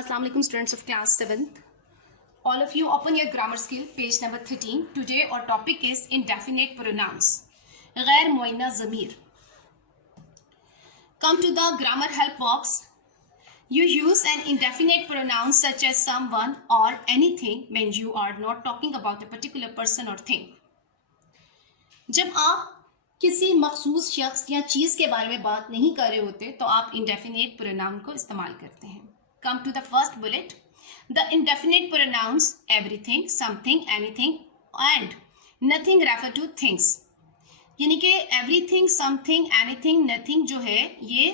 Assalamu alaikum students of class 7th. All of you open your grammar skill page number 13. Today our topic is indefinite pronouns. गैर मुअय्यना ज़मीर. Come to the grammar help box. You use an indefinite pronoun such as someone or anything when you are not talking about a particular person or thing. जब आप किसी मखसूस शख्स या चीज़ के बारे में बात नहीं कर रहे होते तो आप indefinite pronoun को इस्तेमाल करते हैं. Come to the first bullet. The indefinite pronouns everything, something, anything and nothing refer to things. यानी कि everything, something, anything, nothing जो है ये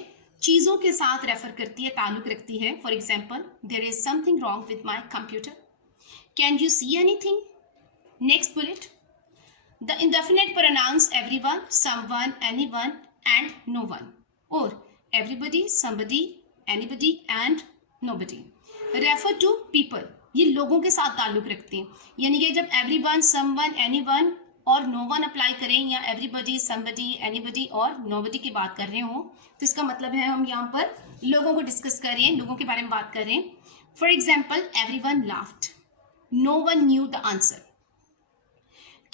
चीज़ों के साथ रेफर करती है, ताल्लुक़ रखती है. For example, there is something wrong with my computer. Can you see anything? Next bullet. The indefinite pronouns everyone, someone, anyone and no one. Or everybody, somebody, anybody and nobody. Refer to people. ये लोगों के साथ ताल्लुक़ रखते हैं. यानी कि जब everyone, someone, anyone और no one अप्लाई करें या everybody, somebody, anybody और nobody की बात कर रहे हो तो इसका मतलब है हम यहाँ पर लोगों को डिस्कस कर रहे हैं, लोगों के बारे में बात कर रहे हैं. For example, everyone laughed. No one knew the answer.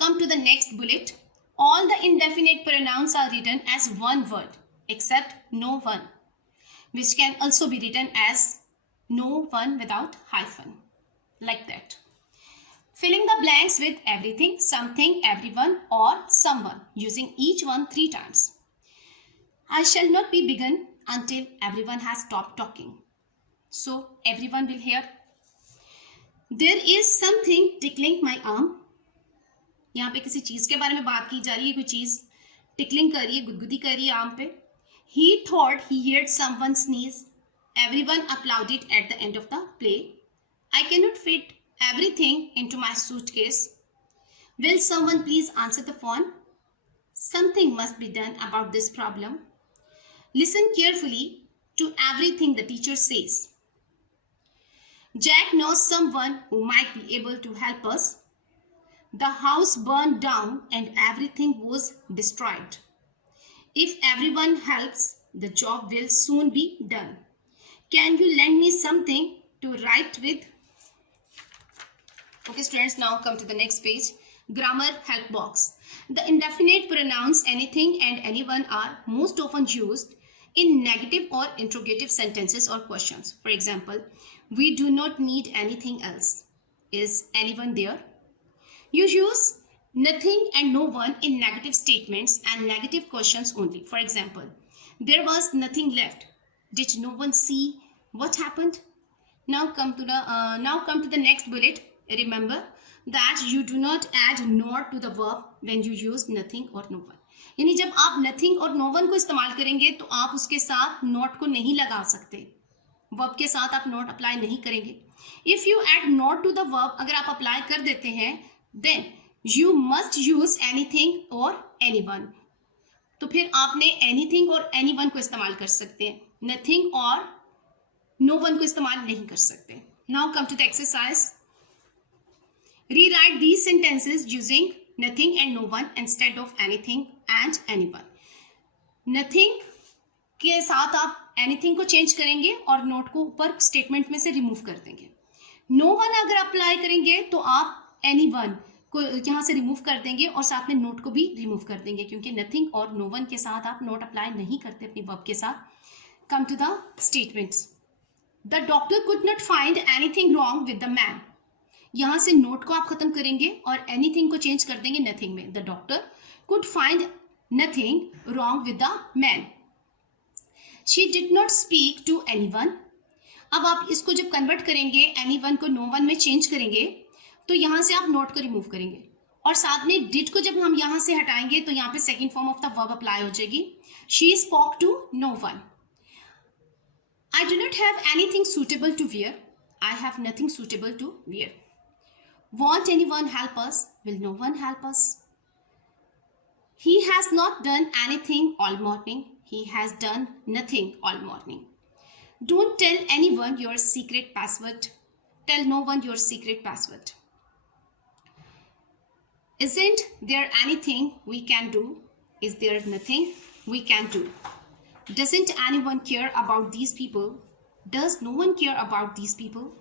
Come to the next bullet. All the indefinite pronouns are written as one word except no one, which can also be written as no one without hyphen, like that. Filling the blanks with everything, something, everyone or someone, using each one 3 times. I shall not be begun until everyone has stopped talking. So everyone will hear. There is something tickling my arm. यहाँ पे किसी चीज़ के बारे में बात की जा रही है, कोई चीज़ टिकलिंग कर रही है, गुदगुदी कर रही है आर्म पे. He thought he heard someone sneeze. Everyone applauded at the end of the play. I cannot fit everything into my suitcase. Will someone please answer the phone? Something must be done about this problem. Listen carefully to everything the teacher says. Jack knows someone who might be able to help us. The house burned down and everything was destroyed. If everyone helps, the job will soon be done. Can you lend me something to write with? Okay students, now come to the next page. Grammar help box. The indefinite pronouns anything and anyone are most often used in negative or interrogative sentences or questions. For example, we do not need anything else. Is anyone there? You use nothing and no one in negative statements and negative questions only. For example, there was nothing left. Did no one see what happened? Now come to the next bullet. Remember that you do not add not to the verb when you use nothing or no one. यानी जब आप nothing और no one को इस्तेमाल करेंगे तो आप उसके साथ not को नहीं लगा सकते. verb के साथ आप not अप्लाई नहीं करेंगे. If you add not to the verb, अगर आप अप्लाई कर देते हैं then you must use anything or anyone. तो फिर आपने anything और anyone को इस्तेमाल कर सकते हैं, nothing और no one को इस्तेमाल नहीं कर सकते. Now come to the exercise. Rewrite these sentences using nothing and no one instead of anything and anyone. Nothing के साथ आप anything को चेंज करेंगे और नोट को ऊपर स्टेटमेंट में से रिमूव कर देंगे. No one अगर अप्लाई करेंगे तो आप anyone को यहाँ से रिमूव कर देंगे और साथ में नोट को भी रिमूव कर देंगे क्योंकि नथिंग और नो वन के साथ आप नोट अप्लाई नहीं करते अपनी वर्ब के साथ. Come to the statements. The doctor could not find anything wrong with the man. यहाँ से नोट को आप खत्म करेंगे और एनीथिंग को चेंज कर देंगे नथिंग में. The doctor could find nothing wrong with the man. She did not speak to anyone. अब आप इसको जब कन्वर्ट करेंगे एनीवन को नो वन में चेंज करेंगे तो यहाँ से आप नोट को रिमूव करेंगे और साथ में डिड को जब हम यहाँ से हटाएंगे तो यहाँ पे second form of the verb apply हो जाएगी. She spoke to no one. I do not have anything suitable to wear. I have nothing suitable to wear. Won't anyone help us. Will no one help us. He has not done anything all morning. He has done nothing all morning. Don't tell anyone your secret password. Tell no one your secret password. Isn't there anything we can do? Is there nothing we can do? Doesn't anyone care about these people? Does no one care about these people?